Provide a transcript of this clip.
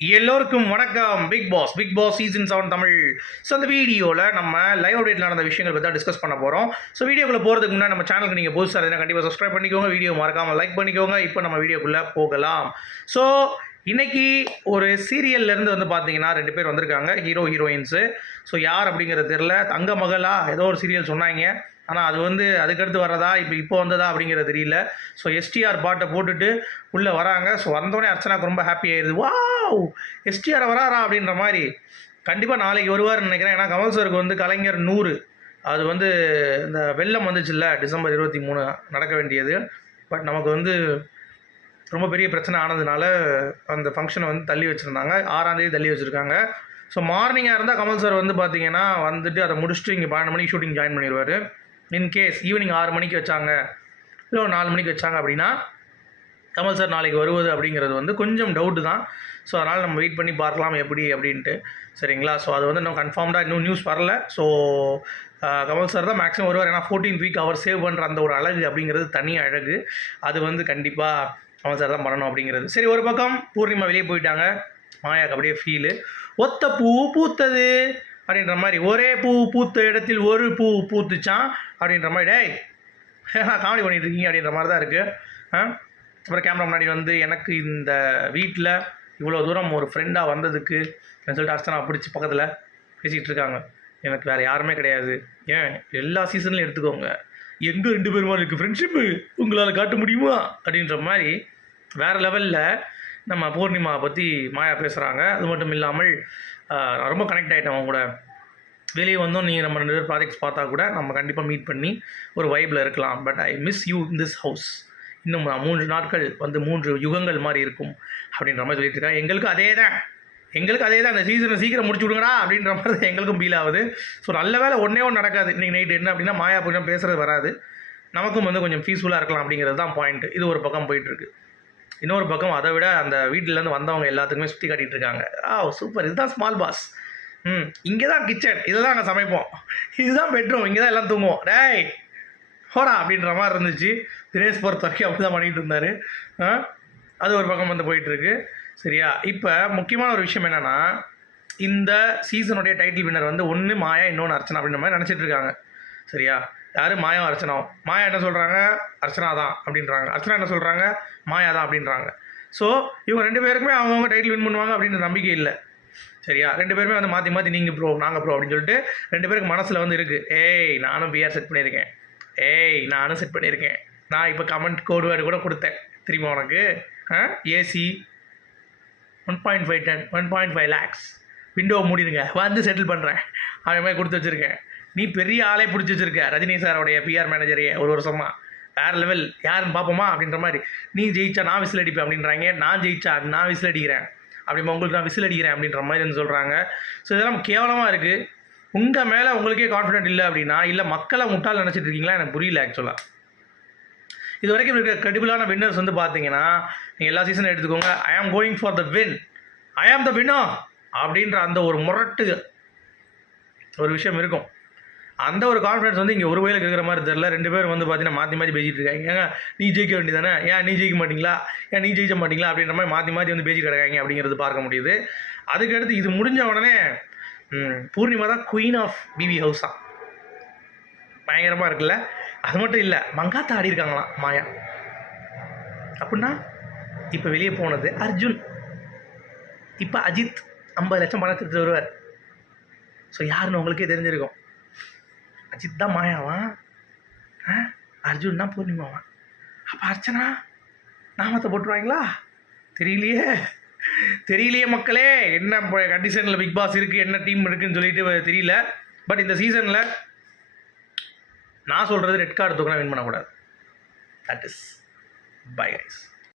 எல்லோருக்கும் வணக்கம். Bigg Boss Bigg Boss season seven Tamil. So அந்த வீடியோவில் நம்ம லைவ் அப்டேட்டில் நடந்த விஷயங்கள் பற்றி தான் டிஸ்கஸ் பண்ண போகிறோம் ஸோ வீடியோக்குள்ளே போகிறதுக்கு முன்னாடி நம்ம சேனலுக்கு நீங்கள் புதுசாக இருந்தால் கண்டிப்பாக சப்ஸ்கிரைப் பண்ணிக்கோங்க. வீடியோ மறக்காமல் லைக் பண்ணிக்கோங்க. இப்போ நம்ம வீடியோக்குள்ளே போகலாம். ஸோ இன்றைக்கி ஒரு சீரியல்லேருந்து வந்து பார்த்தீங்கன்னா ரெண்டு பேர் வந்திருக்காங்க. ஹீரோ ஹீரோயின்ஸு ஸோ யார் அப்படிங்கிறது தெரில தங்க மகளா? ஏதோ ஒரு சீரியல் சொன்னாங்க. ஆனால் அது வந்து அதுக்கடுத்து வர்றதா? இப்போ இப்போ வந்ததா அப்படிங்கிறது தெரியல. ஸோ எஸ்டிஆர் பாட்டை போட்டுட்டு உள்ளே வராங்க. ஸோ வந்தோடனே அர்ச்சனாக்கு ரொம்ப ஹாப்பி ஆயிடுது வாவ் எஸ்டிஆர் வராரா? அப்படின்ற மாதிரி. கண்டிப்பாக நாளைக்கு வருவார்னு நினைக்கிறேன். ஏன்னா கமல் சருக்கு வந்து கலைஞர் நூறு. அது வந்து இந்த வெள்ளம் வந்துச்சுல்ல டிசம்பர் இருபத்தி மூணு நடக்க வேண்டியது. பட் நமக்கு வந்து ரொம்ப பெரிய பிரச்சனை ஆனதுனால அந்த ஃபங்க்ஷனை வந்து தள்ளி வச்சுருந்தாங்க. ஆறாந்தேதி தள்ளி வச்சுருக்காங்க. ஸோ மார்னிங்காக இருந்தால் கமல் சார் வந்து பார்த்தீங்கன்னா வந்துட்டு அதை முடிச்சுட்டு இங்கே பன்னெண்டு மணிக்கு ஷூட்டிங் ஜாயின் பண்ணிடுவார். இன்கேஸ் ஈவினிங் ஆறு மணிக்கு வச்சாங்க இல்லை ஒரு நாலு மணிக்கு வச்சாங்க அப்படின்னா கமல் சார் நாளைக்கு வருவது அப்படிங்கிறது வந்து கொஞ்சம் டவுட்டு தான். ஸோ அதனால் நம்ம வெயிட் பண்ணி பார்க்கலாம் எப்படி அப்படின்ட்டு. சரிங்களா? ஸோ அது வந்து இன்னும் கன்ஃபார்ம்டாக இன்னும் நியூஸ் வரல. ஸோ கமல் சார் தான் மேக்ஸிமம் வருவார். ஏன்னா ஃபோர்டீன் வீக் அவர் சேவ் பண்ணுற அந்த ஒரு அழகு அப்படிங்கிறது தனி அழகு. அது வந்து கண்டிப்பாக கமல் சார் தான் பண்ணணும் அப்படிங்கிறது. சரி ஒரு பக்கம் பூர்ணிமா வெளியே போயிட்டாங்க. மாயாக்கு அப்படியே ஃபீலு ஒத்த பூ பூத்தது அப்படின்ற மாதிரி. ஒரே பூ பூத்த இடத்தில் ஒரு பூ பூத்துச்சான் அப்படின்ற மாதிரி. டேய் காமெடி பண்ணிட்டு இருக்கீங்க அப்படின்ற மாதிரி தான் இருக்குது ஆ? அப்புறம் கேமரா முன்னாடி வந்து எனக்கு இந்த வீட்டில் இவ்வளோ தூரம் ஒரு ஃப்ரெண்டாக வந்ததுக்கு அப்படின்னு சொல்லிட்டு அர்ச்சனா பிடிச்சி பக்கத்தில் பேசிகிட்டு இருக்காங்க. எனக்கு வேறு யாருமே கிடையாது. ஏன்? எல்லா சீசன்லையும் எடுத்துக்கோங்க. எங்கே ரெண்டு பேருமா இருக்குது ஃப்ரெண்ட்ஷிப்பு உங்களால் காட்ட முடியுமா? அப்படின்ற மாதிரி வேறு லெவலில் நம்ம பூர்ணிமாவை பற்றி மாயா பேசுகிறாங்க அது மட்டும் இல்லாமல் ரொம்ப கனெக்ட் ஆகிட்டேன் அவங்க கூட. வெளியே வந்தோம் நீங்கள் நம்ம ரெண்டு பேர் ப்ராஜெக்ட்ஸ் பார்த்தா கூட நம்ம கண்டிப்பாக மீட் பண்ணி ஒரு வைப்பில் இருக்கலாம். But I miss you in this house இன்னும் மூன்று நாட்கள் வந்து மூன்று யுகங்கள் மாதிரி இருக்கும் அப்படின்ற மாதிரி சொல்லிட்டு இருக்காங்க. எங்களுக்கு அதே தான் எங்களுக்கு அதே தான் அந்த சீசனை சீக்கிரம் முடிச்சு விடுங்கடா அப்படின்ற மாதிரி தான் எங்களுக்கும் ஃபீல் ஆகுது. ஸோ நல்ல வேலை ஒன்றே ஒன்று நடக்காது. இன்றைக்கி நைட் என்ன அப்படின்னா மாயா கொஞ்சம் பேசுகிறது வராது. நமக்கும் வந்து கொஞ்சம் பீஸ்ஃபுல்லாக இருக்கலாம் அப்படிங்கிறது தான் பாயிண்ட் இது ஒரு பக்கம் போயிட்டுருக்கு இன்னொரு பக்கம் அதை விட அந்த வீட்டிலேருந்து வந்தவங்க எல்லாத்துக்குமே சுற்றி காட்டிகிட்டு இருக்காங்க. ஆ சூப்பர் இதுதான் ஸ்மால் பாஸ் ம் இங்கே தான் கிச்சன் இதை தான் நாங்கள் சமைப்போம். இதுதான் பெட்ரூம் இங்கே தான் எல்லாம் தூங்குவோம். டேய் ஹோடா அப்படின்ற மாதிரி இருந்துச்சு. தினேஷ் பொறுத்த வரைக்கும் அப்படி தான் பண்ணிகிட்டு இருந்தார் அது ஒரு பக்கம் வந்து போயிட்டுருக்கு. சரியா? இப்போ முக்கியமான ஒரு விஷயம் என்னென்னா இந்த சீசனுடைய டைட்டில் வின்னர் வந்து ஒன்று மாயா இன்னொன்று அர்ச்சனா அப்படின்ற மாதிரி நினச்சிட்டு இருக்காங்க. சரியா? யார்? மாயா அர்ச்சனாவும் மாயா என்ன சொல்கிறாங்க அர்ச்சனா தான் அப்படின்றாங்க. அர்ச்சனா என்ன சொல்கிறாங்க மாயா தான் அப்படின்றாங்க. ஸோ இவங்க ரெண்டு பேருக்குமே அவங்கவுங்க டைட்டில் வின் பண்ணுவாங்க அப்படின்ற நம்பிக்கை இல்லை. சரியா? ரெண்டு பேருமே வந்து மாற்றி மாற்றி நீங்கள் ப்ரோ நாங்கள் ப்ரோ அப்படின்னு சொல்லிட்டு ரெண்டு பேருக்கு மனசில் வந்து இருக்குது ஏய் நானும் பிஆர் செட் பண்ணியிருக்கேன். ஏய் நானும் செட் பண்ணியிருக்கேன். நான் இப்போ கமெண்ட் கோடு வேர்டு கூட கொடுத்தேன். தெரியுமா உனக்கு? ஆ? AC one point five ten one point five lakhs window மூடிடுங்க. வந்து செட்டில் பண்ணுறேன் அவன் மாதிரி கொடுத்து வச்சுருக்கேன். நீ பெரிய ஆளே பிடிச்சி வச்சுருக்க. ரஜினி சாரோடைய பிஆர் மேனேஜரையே ஒரு வருஷமா. வேறு லெவல் யாருன்னு பார்ப்போமா? அப்படின்ற மாதிரி. நீ ஜெயிச்சா நான் விசில் அடிப்பேன் அப்படின்றாங்க. நான் ஜெயிச்சா நான் விசில் அடிக்கிறேன். அப்படிமா உங்களுக்கு நான் விசில் அடிக்கிறேன் அப்படின்ற மாதிரி சொல்கிறாங்க ஸோ இதெல்லாம் கேவலமாக இருக்குது உங்கள் மேலே உங்களுக்கே கான்ஃபிடென்ட் இல்லை அப்படின்னா இல்லை மக்களை முட்டாள் நினச்சிட்டு இருக்கீங்களா எனக்கு புரியல ஆக்சுவலாக இது வரைக்கும் இருக்கிற கிரெடிபிளான வின்னர்ஸ் வந்து பார்த்தீங்கன்னா நீங்கள் எல்லா சீசனும் எடுத்துக்கோங்க. I am going for the win I am the winner அப்படின்ற அந்த ஒரு முரட்டு ஒரு விஷயம் இருக்கும். அந்த ஒரு கான்ஃபிடன்ஸ் வந்து இங்கே ஒரு வயலுக்கு இருக்கிற மாதிரி தெரில ரெண்டு பேரும் வந்து பார்த்தீங்கன்னா மாற்றி மாற்றி பேசிகிட்டு இருக்காங்க. ஏங்க நீ ஜெயிக்க வேண்டியதானே ஏன் நீ ஜெயிக்க மாட்டீங்களா? ஏன் நீ ஜெயிக்க மாட்டிங்களா? அப்படின்ற மாதிரி மாற்றி மாற்றி வந்து பேசிட்டு கிடக்காங்க அப்படிங்கிறது பார்க்க முடியுது. அதுக்கடுத்து இது முடிஞ்ச உடனே பூர்ணிமா தான் குயின் ஆஃப் பிவி ஹவுஸ் தான் பயங்கரமாக இருக்குல்ல? அது மட்டும் இல்லை மங்காத்தா ஆடி இருக்காங்களாம் மாயா. அப்படின்னா இப்போ வெளியே போனது அர்ஜுன். இப்போ அஜித் ஐம்பது லட்சம் பணம் திருட்டு வருவார். ஸோ யாருன்னு உங்களுக்கே தெரிஞ்சிருக்கும். அஜித் தான் மாயாவான் ஆ? அர்ஜுன் தான் பூர்ணிமாவான் அப்போ அர்ச்சனா நாமத்தை போட்டுருவாங்களா? தெரியலையே. தெரியலையே மக்களே. என்ன கண்டிஷனில் பிக் பாஸ் இருக்குது என்ன டீம் இருக்குன்னு சொல்லிட்டு தெரியல. பட் இந்த சீசனில் நான் சொல்கிறது ரெட் கார்டு தூக்கினா வின் பண்ணக்கூடாது. That is bye guys